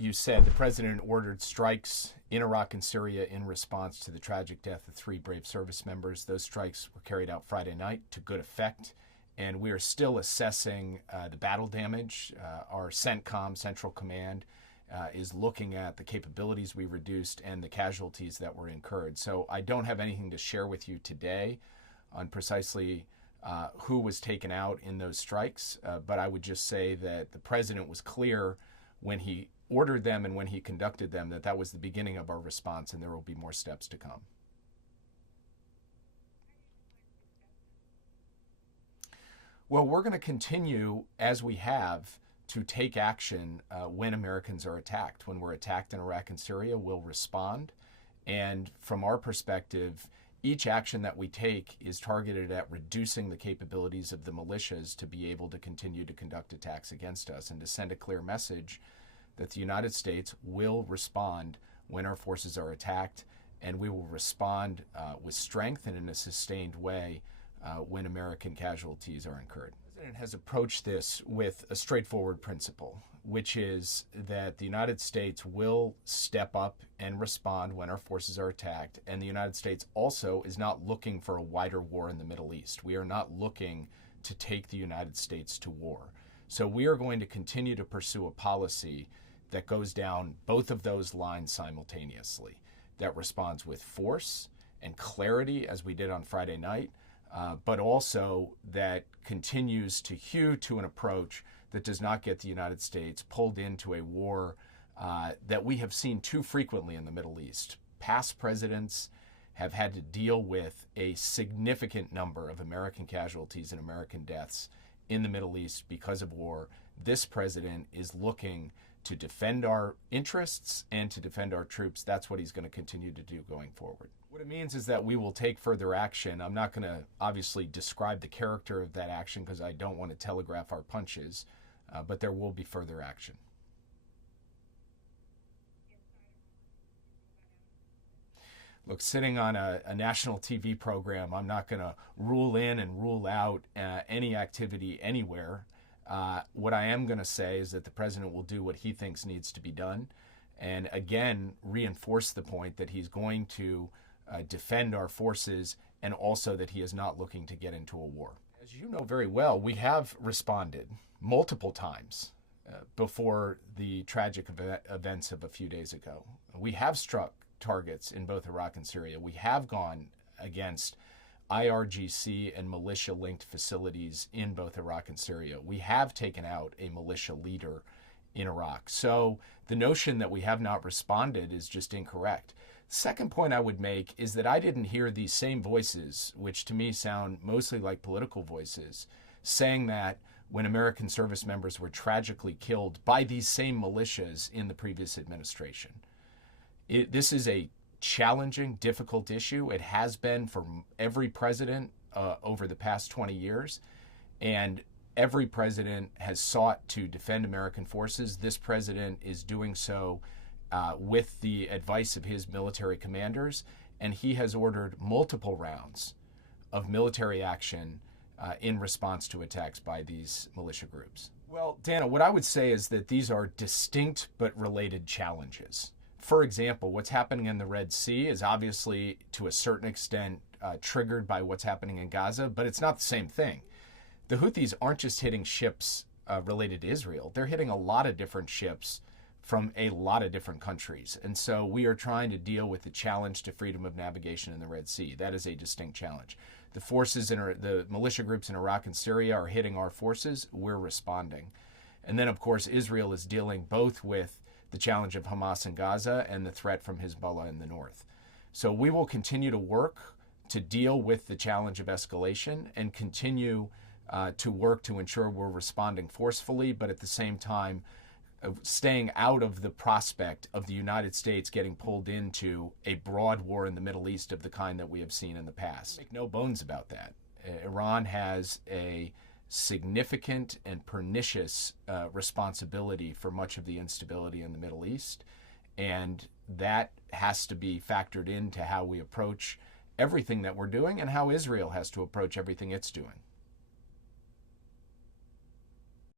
You said the president ordered strikes in Iraq and Syria in response to the tragic death of 3 brave service members. Those strikes were carried out Friday night to good effect, and we are still assessing the battle damage. Our CENTCOM, Central Command, is looking at the capabilities we reduced and the casualties that were incurred. So I don't have anything to share with you today on precisely who was taken out in those strikes, but I would just say that the president was clear when he ordered them and when he conducted them that that was the beginning of our response, and there will be more steps to come. Well, we're going to continue, as we have, to take action when Americans are attacked. When we're attacked in Iraq and Syria, we'll respond. And from our perspective, each action that we take is targeted at reducing the capabilities of the militias to be able to continue to conduct attacks against us and to send a clear message that the United States will respond when our forces are attacked, and we will respond with strength and in a sustained way when American casualties are incurred. The President has approached this with a straightforward principle, which is that the United States will step up and respond when our forces are attacked, and the United States also is not looking for a wider war in the Middle East. We are not looking to take the United States to war. So we are going to continue to pursue a policy that goes down both of those lines simultaneously, that responds with force and clarity, as we did on Friday night, but also that continues to hew to an approach that does not get the United States pulled into a war that we have seen too frequently in the Middle East. Past presidents have had to deal with a significant number of American casualties and American deaths in the Middle East because of war. This president is looking to defend our interests and to defend our troops. That's what he's going to continue to do going forward. What it means is that we will take further action. I'm not going to obviously describe the character of that action because I don't want to telegraph our punches, but there will be further action. Look, sitting on a national TV program, I'm not going to rule in and rule out any activity anywhere. What I am going to say is that the president will do what he thinks needs to be done, and again reinforce the point that he's going to defend our forces and also that he is not looking to get into a war. As you know very well, we have responded multiple times before the tragic events of a few days ago. We have struck targets in both Iraq and Syria. We have gone against IRGC and militia-linked facilities in both Iraq and Syria. We have taken out a militia leader in Iraq. So the notion that we have not responded is just incorrect. Second point I would make is that I didn't hear these same voices, which to me sound mostly like political voices, saying that when American service members were tragically killed by these same militias in the previous administration. This is a challenging, difficult issue. It has been for every president over the past 20 years, and every president has sought to defend American forces. This president is doing so with the advice of his military commanders, and he has ordered multiple rounds of military action in response to attacks by these militia groups. Well, Dana, what I would say is that these are distinct but related challenges. For example, what's happening in the Red Sea is obviously to a certain extent triggered by what's happening in Gaza, but it's not the same thing. The Houthis aren't just hitting ships related to Israel. They're hitting a lot of different ships from a lot of different countries. And so we are trying to deal with the challenge to freedom of navigation in the Red Sea. That is a distinct challenge. The forces the militia groups in Iraq and Syria are hitting our forces. We're responding. And then, of course, Israel is dealing both with the challenge of Hamas in Gaza and the threat from Hezbollah in the north. So we will continue to work to deal with the challenge of escalation and continue to work to ensure we're responding forcefully, but at the same time, staying out of the prospect of the United States getting pulled into a broad war in the Middle East of the kind that we have seen in the past. Make no bones about that. Iran has a significant and pernicious responsibility for much of the instability in the Middle East, and that has to be factored into how we approach everything that we're doing and how Israel has to approach everything it's doing.